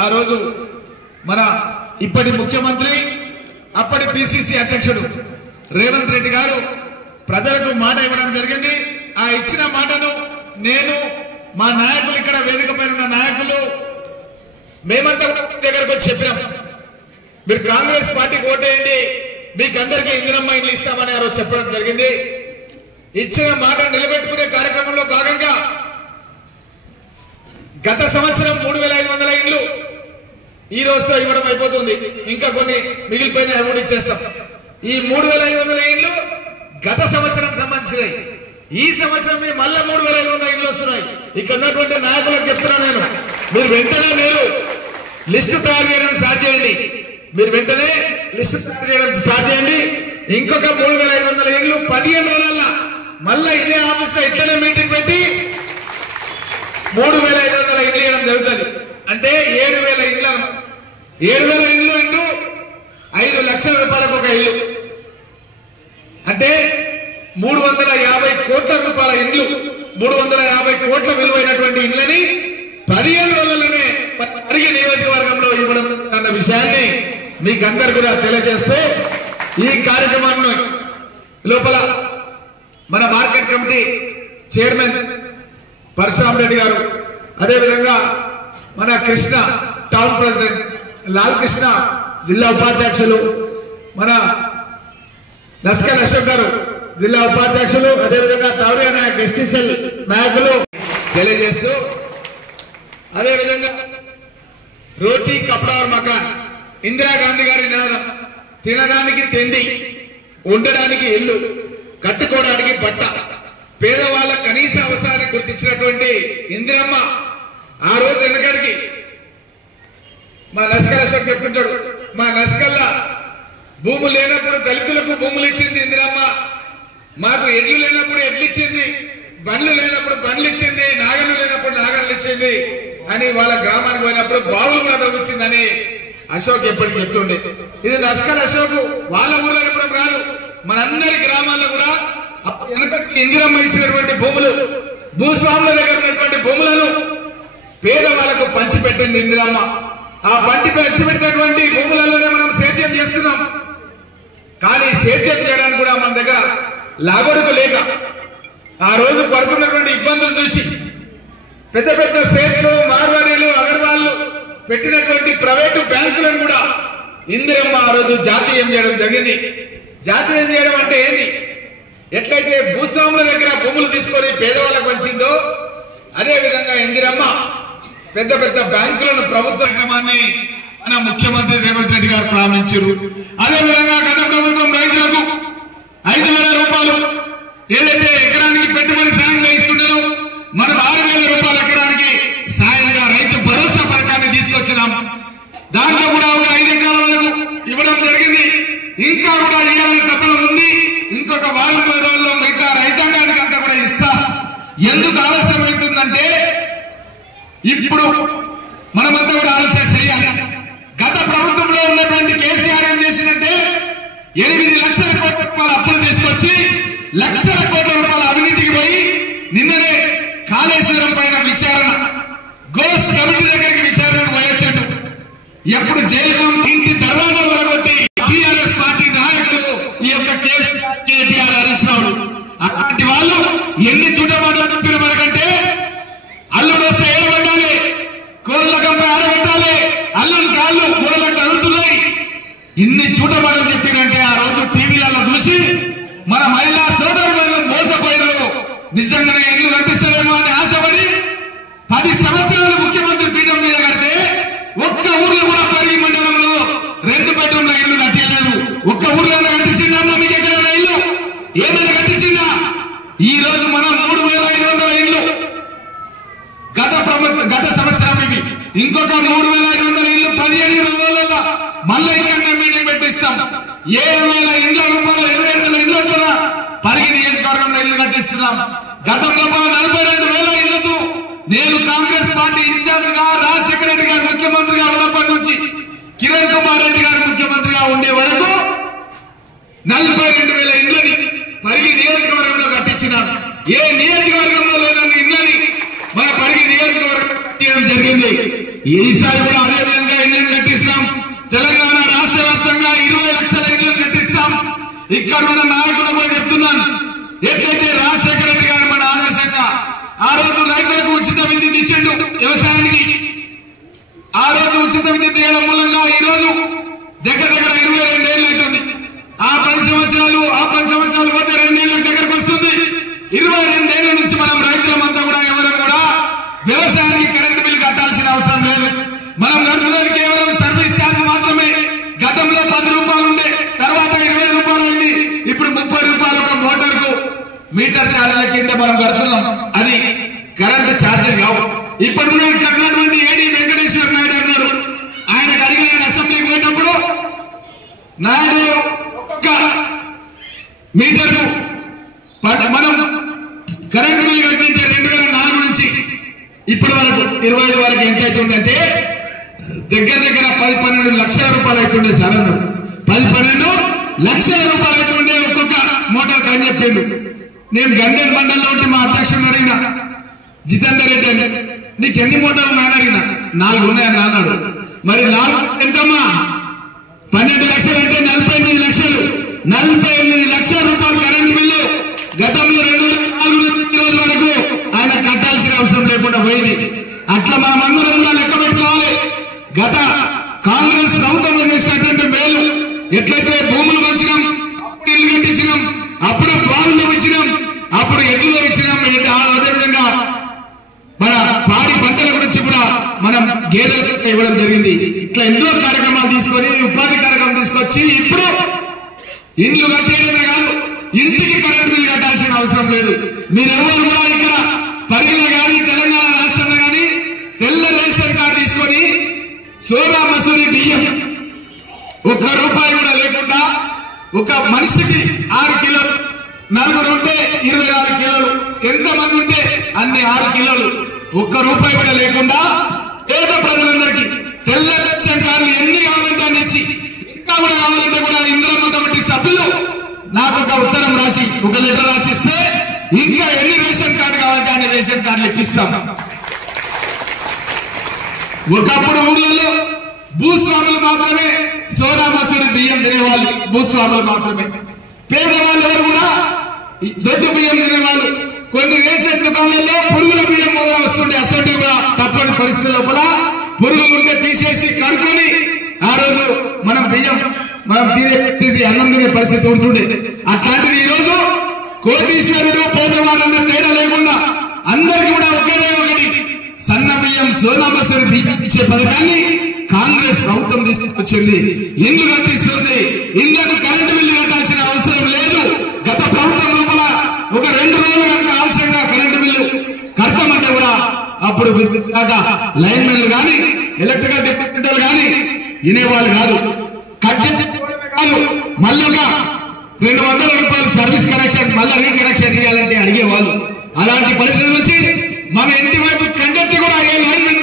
ఆ రోజు మన ఇప్పటి ముఖ్యమంత్రి అప్పటి పిసిసి అధ్యక్షుడు రేవంత్ రెడ్డి గారు ప్రజలకు మాట ఇవ్వడం జరిగింది. ఆ ఇచ్చిన మాటను నేను మా నాయకులు ఇక్కడ వేదిక పైన ఉన్న నాయకులు మేమంతా దగ్గరకు వచ్చి చెప్పినాం, మీరు కాంగ్రెస్ పార్టీకి ఓటేయండి, మీకు అందరికీ ఇందిరమ్మ ఇల్లు ఇస్తామని ఆ రోజు చెప్పడం జరిగింది. ఇచ్చిన మాట నిలబెట్టుకునే కార్యక్రమంలో భాగంగా గత సంవత్సరం 3500 ఇండ్లు ఈ రోజుతో ఇవ్వడం అయిపోతుంది. ఇంకా కొన్ని మిగిలిపోయిన అమౌంట్ ఇచ్చేస్తాం. ఈ 3500 ఇండ్లు గత సంవత్సరం సంబంధించినవి. ఈ సంవత్సరం మళ్ళా 3500 ఇండ్లు వస్తున్నాయి. ఇక్కడ ఉన్నటువంటి నాయకులకు చెప్తున్నా నేను, మీరు వెంటనే లిస్టు తయారు చేయడం స్టార్ట్ చేయండి. ఇంకొక 3500 ఇండ్లు 15 రోజుల మళ్ళా ఇదే ఆఫీస్ లో ఇట్లనే మీటింగ్ పెట్టి 3500 ఇండ్లు ఇవ్వడం జరుగుతుంది. అంటే 7000 ఇండ్లు. 7000 ఇండ్లు ఇంటూ 5 లక్షల రూపాయలకు ఒక ఇల్లు అంటే 350 కోట్ల రూపాయల ఇండ్లు, 350 కోట్ల విలువైనటువంటి ఇండ్లని 15 రోజుల్లోనే పరిగి నియోజకవర్గంలో ఇవ్వడం అన్న విషయాన్ని మీకందరు కూడా తెలియజేస్తూ ఈ కార్యక్రమాన్ని లోపల మన market committee chairman Parashuram Reddy గారు, అదేవిధంగా మన కృష్ణ టౌన్ ప్రెసిడెంట్ లాల్ కృష్ణ, జిల్లా ఉపాధ్యక్షులు మన నస్కల్ అశోక్ గారు జిల్లా ఉపాధ్యక్షులు, అదేవిధంగా తౌర్య నాయక్ ఎస్టీసీఎల్ నాయకులు తెలియజేస్తూ, అదేవిధంగా రోటీ కపడా మకాన్ ఇందిరాగాంధీ గారి నినాదం, తినడానికి తిండి, ఉండడానికి ఇల్లు, కట్టుకోవడానికి బట్ట, పేదవాళ్ళ కనీస అవసరాన్ని గుర్తించినటువంటి ఇందిరమ్మ ఆ రోజు వెనకడికి మా నస్కల్ అశోక్ చెప్తుంటాడు, మా నస్కల్లా భూములు లేనప్పుడు దళితులకు భూములు ఇచ్చింది ఇందిరమ్మ, మాకు ఎడ్లు లేనప్పుడు ఎడ్లు ఇచ్చింది, బండ్లు లేనప్పుడు బండ్లు ఇచ్చింది, నాగళ్ళు లేనప్పుడు నాగళ్ళు ఇచ్చింది అని వాళ్ళ గ్రామానికి పోయినప్పుడు బావులు కూడా తగ్గించిందని అశోక్ ఎప్పటికి చెప్తుండే. ఇది నస్కల్ అశోక్ వాళ్ళ ఊర్లో చెప్పడం కాదు, మనందరి గ్రామాల్లో కూడా వెనకటి ఇందిరమ్మ ఇచ్చినటువంటి భూములు, భూస్వాముల దగ్గర ఉన్నటువంటి భూములను పేదవాళ్లకు పంచిపెట్టింది ఇందిరమ్మ. ఆ పంచిపెట్టినటువంటి భూములలోనే మనం సేద్యం చేస్తున్నాం. కానీ సేద్యం చేయడానికి కూడా మన దగ్గర లాగరుకు లేక ఆ రోజు పడుతున్నటువంటి ఇబ్బందులు చూసి పెద్ద పెద్ద సేట్లు, మార్వాడీలు, అగర్వాళ్ళు పెట్టినటువంటి ప్రైవేటు బ్యాంకులను కూడా ఇందిరమ్మ ఆ రోజు జాతీయం చేయడం జరిగింది. జాతీయం చేయడం అంటే ఏంది? ఎట్లయితే భూస్వాముల దగ్గర భూములు తీసుకొని పేదవాళ్ళకు పంచిందో అదే విధంగా ఇందిరమ్మ పెద్ద పెద్ద బ్యాంకులను ప్రభుత్వ కార్యక్రమాన్ని మన ముఖ్యమంత్రి రేవంత్ రెడ్డి గారు ప్రారంభించారు. అదేవిధంగా గత ప్రభుత్వం రైతులకు 5,000 రూపాయలు ఏదైతే ఎకరానికి పెట్టుబడి సాయంగా ఇస్తుండేనో మనం 6,000 రూపాయల ఎకరానికి సాయంగా రైతు భరోసా పథకాన్ని తీసుకొచ్చినాం. దాంట్లో కూడా ఒక 5 ఎకరాల వరకు ఇవ్వడం జరిగింది. ఇంకా కూడా ఇవ్వాలని తప్పన ఉంది. ఇంకొక వారం 10 రోజుల్లో మిగతా రైతాంగానికి అంతా కూడా ఇస్తాం. ఎందుకు ఆలస్యం అవుతుందంటే ఇప్పుడు మనమంతా కూడా ఆలోచన చేయాలి. గత ప్రభుత్వంలో ఉన్నటువంటి కేసీఆర్ ఏం చేసిందంటే 8 లక్షల కోట్ల రూపాయల అప్పులు తీసుకొచ్చి లక్షల కోట్ల రూపాయల అవినీతికి పోయి నిన్ననే కాళేశ్వరం పైన విచారణ గోస్ కమిటీ దగ్గరికి విచారణకు పోయొచ్చాడు. ఎప్పుడు జైలు ఇంటి దర్వాజా వరగొట్టి టీఆర్ఎస్ పార్టీ నాయకులు ఈ యొక్క కేసు కేటీఆర్ హరిస్తున్నాడు. అటువంటి వాళ్ళు ఎన్ని చూటమాటలు చెప్పిన మనకంటే అల్లుడు వస్తే ఏడబెట్టాలి, కోళ్ళ కంపై ఆడబెట్టాలి, అల్లుని కాళ్ళు కూరలకు తగులుతున్నాయి. ఇన్ని చూటమాటలు చెప్పినంటే ఆ రోజు టీవీలలో చూసి మన మహిళా సోదరులను మోసపోయినారు. నిజంగానే ఇల్లు కనిపిస్తారేమో అని ఆశపడి 10 సంవత్సరాలు ముఖ్యమంత్రి పీఠం మీద కడితే ఒక్క ఊర్లో కూడా పరిగి మండలంలో 2 బెడ్రూమ్ల ఇల్లు కట్టలేదు. ఒక్క ఊర్లో కట్టించిందా? మీకు ఎక్కడ ఇల్లు ఏమైనా కట్టించిందా? ఈ రోజు మనం 3,500 ఇల్లు గత సంవత్సరం ఇవి ఇంకొక 3,500 ఇల్లు 15 రోజులలో మళ్ళీ ఇంకా మీటింగ్ పెట్టిస్తాం. 7,000 ఇండ్ల రూపాయలు 27,000 ఇల్లు కూడా పరిగి నియోజకవర్గంలో ఇల్లు కట్టిస్తున్నాం. గతంలో 42,000 ఇళ్లతో నేను కాంగ్రెస్ పార్టీ ఇన్ఛార్జ్ గా రాజశేఖర రెడ్డి గారు ముఖ్యమంత్రిగా ఉన్నప్పటి నుంచి కిరణ్ కుమార్ రెడ్డి గారు ముఖ్యమంత్రిగా ఉండే వరకు 42,000 ఇండ్లని పరిగి నియోజకవర్గంలో కట్టించినాను. ఏ నియోజకవర్గంలో లేనన్ని ఇండ్లని మన పరిగి నియోజకవర్గం కట్టించడం జరిగింది. ఈసారి కూడా అదే విధంగా ఇళ్లను కట్టిస్తాం. తెలంగాణ రాష్ట్ర వ్యాప్తంగా 20 లక్షల ఇళ్లను కట్టిస్తాం. ఇక్కడున్న నాయకులకు కూడా చెప్తున్నాను, ఎట్లయితే రాజశేఖర రెడ్డి గారు మన ఆదర్శంగా ఆ రోజు రైతులకు ఉచిత విద్యుత్ ఇచ్చిండు, వ్యవసాయానికి ఆ రోజు ఉచిత విద్యుత్ ఇవ్వడం మూలంగా ఈ రోజు దగ్గర 22 ఏళ్ళు అవుతుంది. ఆ 10 సంవత్సరాలు పోతే 2 ఏళ్ళ దగ్గరకు వస్తుంది. 22 ఏళ్ల నుంచి మనం రైతులమంతా కూడా ఎవరు కూడా వ్యవసాయానికి కరెంటు బిల్లు కట్టాల్సిన అవసరం లేదు. మనం కడుతున్నది కేవలం సర్వీస్ ఛార్జ్ మాత్రమే. గతంలో 10 రూపాయలు ఉండే, తర్వాత 20 రూపాయలు అయింది. ఇప్పుడు 30 రూపాయలు ఒక మోటార్కు మీటర్ ఛార్జీల కింద మనం కడుతున్నాం. అది కరెంటు ఛార్జీలు కావు. ఇప్పుడు నేను కట్టినటువంటి ఏడి వెంకటేశ్వర నాయుడు అన్నారు, ఆయనకు అడిగిన అసెంబ్లీకి పోయేటప్పుడు నాయుడు ఒక్క మీటర్కు మనం కరెంటు బిల్లు కట్టించే 2004 నుంచి ఇప్పటి వరకు 25 వరకు ఎంత అవుతుందంటే దగ్గర 10-12 లక్షల రూపాయలు అవుతుండే సార్ అన్నాడు. 10-12 లక్షల రూపాయలు అవుతుండే ఒక్కొక్క మోటార్ అని చెప్పిండు. నేను గండేరు మండలంలో ఉంటే మా అధ్యక్షుడు అడిగిన జితేందర్ రెడ్డి అని, నీకు ఎన్ని మోటార్లు నాన్న అడిగిన, 4 ఉన్నాయని అన్నాడు. మరి 4 ఎంతమ్మా? 12 లక్షలు అంటే 48 లక్షలు. 48 లక్షల రూపాయలు కరెంట్ బిల్లు గతంలో 2004 రోజుల వరకు ఆయన కట్టాల్సిన అవసరం లేకుండా పోయింది. అట్లా మనమందరం కూడా లెక్క పెట్టుకోవాలి. గత కాంగ్రెస్ ప్రభుత్వంలో చేసినటువంటి మేలు, ఎట్లయితే భూములు పంచినాం, ఇల్లు కట్టించినాం, అప్పుడు బావులు ఇచ్చినాం, అప్పుడు ఎడ్లు ఇచ్చినాం, అదేవిధంగా మన పాడి పంటల గురించి కూడా మనం గేదెలు ఇవ్వడం జరిగింది. ఇట్లా ఎన్నో కార్యక్రమాలు తీసుకొని ఉపాధి కార్యక్రమం తీసుకొచ్చి ఇప్పుడు ఇండ్లు కట్టేయడమే కాదు, ఇంటికి కరెంట్ బిల్లు కట్టాల్సిన అవసరం లేదు. మీరెవరు కూడా ఇక్కడ పరిగిలో కానీ తెలంగాణ రాష్ట్రంలో కానీ తెల్ల రేషన్ కార్డు తీసుకొని సోనా మసూరి బియ్యం ₹1 కూడా లేకుండా ఒక మనిషికి 6 కిలోలు, నలుగురు ఉంటే 24 కిలోలు, ఎంతమంది ఉంటే అన్ని 6 కిలోలు, ₹1 కూడా లేకుండా పేద ప్రజలందరికీ తెల్ల రేషన్ కార్డులు ఎన్ని కావాలంటే అన్ని ఇచ్చి, ఇంకా కూడా కావాలంటే కూడా ఇందిరమ్మ కమిటీ సభ్యులు నాకు ఒక ఉత్తరం రాసి ఒక లెటర్ రాసిస్తే ఇంకా ఎన్ని రేషన్ కార్డు కావాలంటే అన్ని రేషన్ కార్డులు ఇప్పిస్తాం. ఒకప్పుడు ఊర్లలో భూస్వాములు మాత్రమే సోనా మసూరి బియ్యం తినేవాళ్ళు, భూస్వాములు మాత్రమే. పేదవాళ్ళు ఎవరు కూడా దొడ్డు బియ్యం తినేవాళ్ళు. కొన్ని రేషన్ దుకాణాల్లో పురుగుల బియ్యం కూడా వస్తుండే. అసలు తప్పని పరిస్థితుల లోపల పురుగులు ఉంటే తీసేసి కడుక్కొని ఆ రోజు మనం బియ్యం మనం తినే అన్నం తినే పరిస్థితి ఉంటుండే. అట్లాంటిది ఈ రోజు కోటీశ్వరుడు పేదవాడన్న తేడా లేకుండా అందరికి కూడా ఒకటి సన్న బియ్యం సోనా మసూరి బియ్యం ఇచ్చే పథకాన్ని కాంగ్రెస్ ప్రభుత్వం తీసుకొచ్చింది. ఇల్లు కట్టిస్తుంది, ఇళ్లకు కరెంటు బిల్లు కట్టాల్సిన అవసరం లేదు. గత ప్రభుత్వం లోపల ఒక 2 రోజులు కనుక ఆలస్యంగా కరెంటు బిల్లు కడతామంటే కూడా అప్పుడు లైన్ మెన్లు కానీ ఎలక్ట్రికల్ డిపార్ట్మెంట్లు కానీ వినేవాళ్ళు కాదు. కట్ కాదు, మళ్ళీ ఒక ₹200 సర్వీస్ కనెక్షన్ మళ్ళీ రీకనెక్షన్ చేయాలంటే అడిగేవాళ్ళు. అలాంటి పరిస్థితి నుంచి మన ఇంటి వైపు కండక్ట్ కూడా ఏ లైన్ మెన్